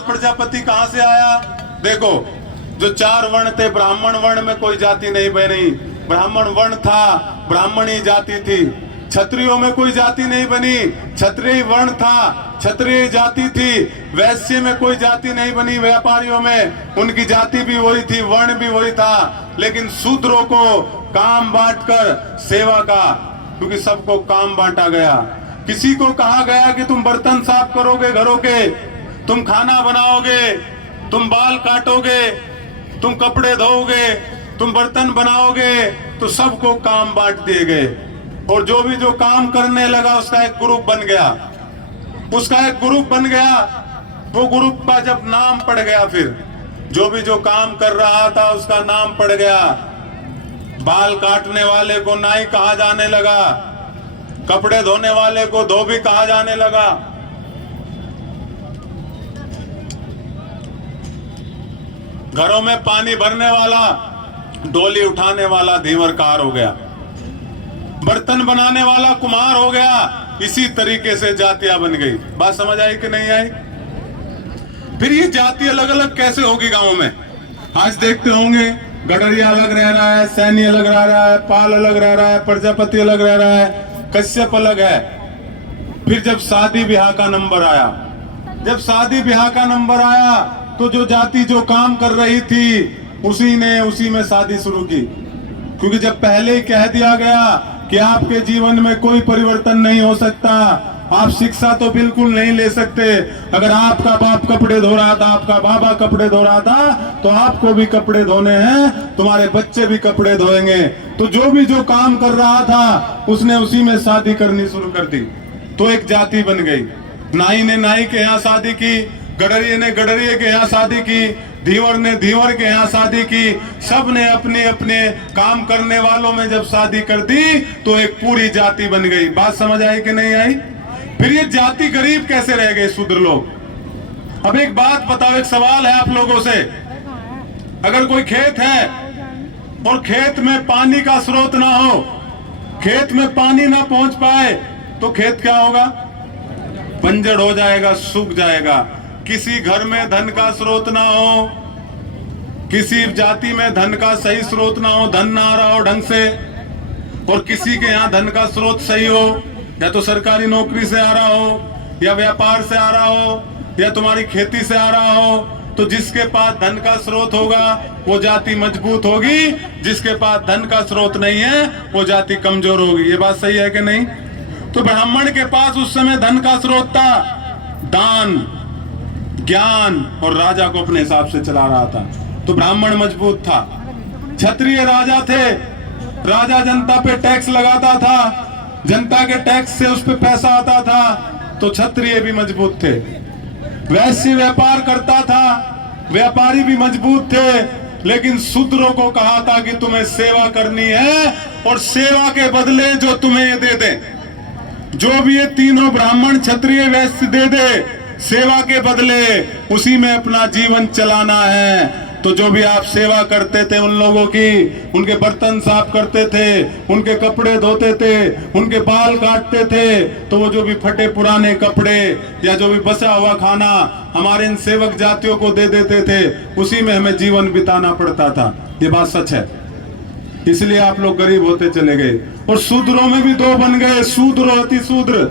प्रजापति कहां से आया? देखो, जो 4 वर्ण थे, ब्राह्मण वर्ण में कोई जाति नहीं बनी। ब्राह्मण वर्ण था, ब्राह्मणी जाति थी। क्षत्रियों में कोई जाति नहीं बनी, क्षत्रिय वर्ण था, क्षत्रिय जाति थी। वैश्य में कोई जाति नहीं बनी, व्यापारियों में उनकी जाति भी वही थी, वर्ण भी वही था। लेकिन शूद्रों को काम बांटकर सेवा का, क्योंकि सबको काम बांटा गया। किसी को कहा गया कि तुम बर्तन साफ करोगे घरों के, तुम खाना बनाओगे, तुम बाल काटोगे, तुम कपड़े धोओगे, तुम बर्तन बनाओगे, तो सबको काम बांट दिए गए। और जो भी जो काम करने लगा उसका एक ग्रुप बन गया, उसका एक ग्रुप बन गया। वो ग्रुप का जब नाम पड़ गया, फिर जो भी जो काम कर रहा था उसका नाम पड़ गया। बाल काटने वाले को नाई कहा जाने लगा, कपड़े धोने वाले को धोबी कहा जाने लगा। घरों में पानी भरने वाला, डोली उठाने वाला धीवरकार हो गया, बर्तन बनाने वाला कुम्हार हो गया। इसी तरीके से जातियां बन गई। बात समझ आई कि नहीं आई? फिर ये जाति अलग अलग कैसे होगी गांवों में? आज देखते होंगे, गडरिया अलग रह रहा है, सैनी अलग रह रहा है, पाल अलग रह रहा है, प्रजापति अलग रह रहा है, कश्यप अलग है। फिर जब शादी ब्याह का नंबर आया, जब शादी ब्याह का नंबर आया, तो जो जाति जो काम कर रही थी उसी ने उसी में शादी शुरू की। क्योंकि जब पहले ही कह दिया गया कि आपके जीवन में कोई परिवर्तन नहीं हो सकता, आप शिक्षा तो बिल्कुल नहीं ले सकते। अगर आपका बाप कपड़े धो रहा था, आपका बाबा कपड़े धो रहा था, तो आपको भी कपड़े धोने हैं, तुम्हारे बच्चे भी कपड़े धोएंगे। तो जो भी जो काम कर रहा था उसने उसी में शादी करनी शुरू कर दी। तो एक जाति बन गई। नाई ने नाई के यहाँ शादी की, गडरिये ने गडरिये के यहाँ शादी की, धीवर ने धीवर के यहाँ शादी की। सब ने अपने अपने काम करने वालों में जब शादी कर दी तो एक पूरी जाति बन गई। बात समझ आई कि नहीं आई? फिर ये जाति गरीब कैसे रह गए शूद्र लोग? अब एक बात बताओ, एक सवाल है आप लोगों से। अगर कोई खेत है और खेत में पानी का स्रोत ना हो, खेत में पानी ना पहुंच पाए, तो खेत क्या होगा? बंजर हो जाएगा, सूख जाएगा। किसी घर में धन का स्रोत ना हो, किसी जाति में धन का सही स्रोत ना हो, धन ना आ रहा हो ढंग से, और किसी के यहाँ धन का स्रोत सही हो, या तो सरकारी नौकरी से आ रहा हो, या व्यापार से आ रहा हो, या तुम्हारी खेती से आ रहा हो, तो जिसके पास धन का स्रोत होगा वो जाति मजबूत होगी, जिसके पास धन का स्रोत नहीं है वो जाति कमजोर होगी। ये बात सही है कि नहीं? तो ब्राह्मण के पास उस समय धन का स्रोत था, दान, ज्ञान, और राजा को अपने हिसाब से चला रहा था, तो ब्राह्मण मजबूत था। क्षत्रिय राजा थे, राजा जनता पे टैक्स लगाता था, जनता के टैक्स से उस पे पैसा आता था, तो क्षत्रिय भी मजबूत थे। वैश्य व्यापार करता था, व्यापारी भी मजबूत थे। लेकिन शूद्रों को कहा था कि तुम्हें सेवा करनी है, और सेवा के बदले जो तुम्हें दे दे, जो भी ये तीनों ब्राह्मण क्षत्रिय वैश्य दे दे, सेवा के बदले उसी में अपना जीवन चलाना है। तो जो भी आप सेवा करते थे उन लोगों की, उनके बर्तन साफ करते थे, उनके कपड़े धोते थे, उनके बाल काटते थे, तो वो जो भी फटे पुराने कपड़े या जो भी बचा हुआ खाना हमारे इन सेवक जातियों को दे देते थे, उसी में हमें जीवन बिताना पड़ता था। ये बात सच है। इसलिए आप लोग गरीब होते चले गए। और शूद्रों में भी दो बन गए, शूद्र और अतिशूद्र।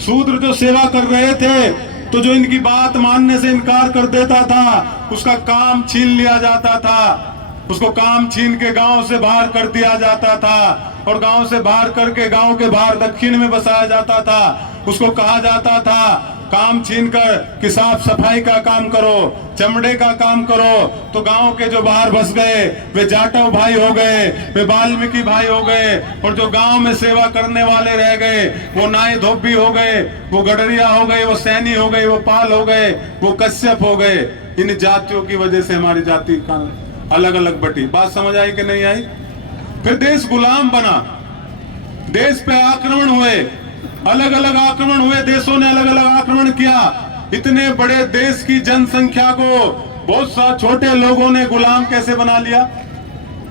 शूद्र जो सेवा कर रहे थे, तो जो इनकी बात मानने से इनकार कर देता था उसका काम छीन लिया जाता था, उसको काम छीन के गांव से बाहर कर दिया जाता था, और गांव से बाहर करके गांव के बाहर दक्षिण में बसाया जाता था। उसको कहा जाता था काम छीन कर कि साफ सफाई का काम करो, चमड़े का काम करो। तो गांव के जो बाहर बस गए वे जाटव भाई हो गए, वे वाल्मीकि भाई हो गए, और जो गांव में सेवा करने वाले रह गए वो नाई धोबी हो गए, वो गडरिया हो गए, वो सैनी हो गए, वो पाल हो गए, वो कश्यप हो गए। इन जातियों की वजह से हमारी जाति का अलग अलग बटी। बात समझ आई कि नहीं आई? फिर देश गुलाम बना, देश पे आक्रमण हुए, अलग अलग आक्रमण हुए, देशों ने अलग अलग आक्रमण किया। इतने बड़े देश की जनसंख्या को बहुत सा छोटे लोगों ने गुलाम कैसे बना लिया?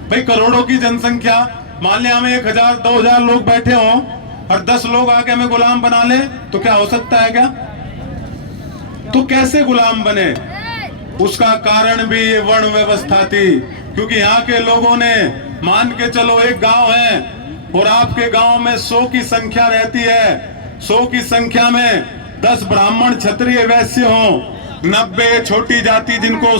भाई करोड़ों की जनसंख्या, मान लिया हमें 1000 2000 लोग बैठे हों और 10 लोग आके हमें गुलाम बना ले, तो क्या हो सकता है? क्या तो कैसे गुलाम बने? उसका कारण भी ये वर्ण व्यवस्था थी, क्योंकि यहाँ के लोगों ने मान के चलो एक गांव है और आपके गांव में 100 की संख्या रहती है, 100 की संख्या में 10 ब्राह्मण क्षत्रिय वैश्य हो, 90 छोटी जाति जिनको